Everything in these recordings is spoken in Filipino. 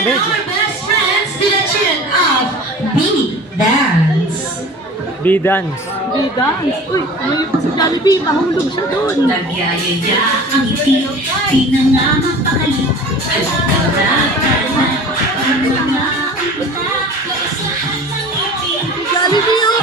Lamig. our best friends to the tune of B-Dance. B-dance. B-dance. Uy, umayo pa si Jollibee. Mahulog siya doon. Nagyayaya ang ngiti, di na nga mapakali. Jollibee, oh.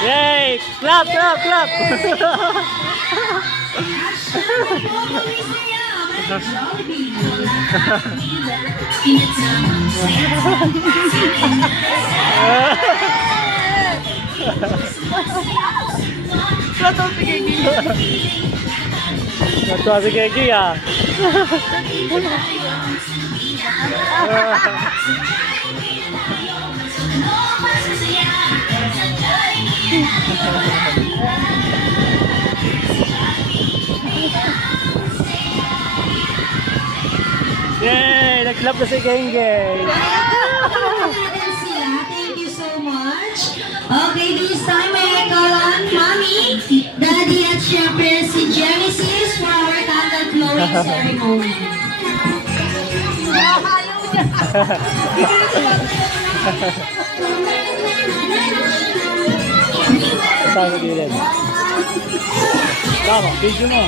Yay! Clap, clap, clap! Plato, sige, gini. Natuwa si Keki ah. Yay! Nag-clap na si Gengeng. Thank you so much. Okay, this time may call on Mommy, Daddy, at syempre si Genesis for our candle blowing ceremony. Tama, video mo.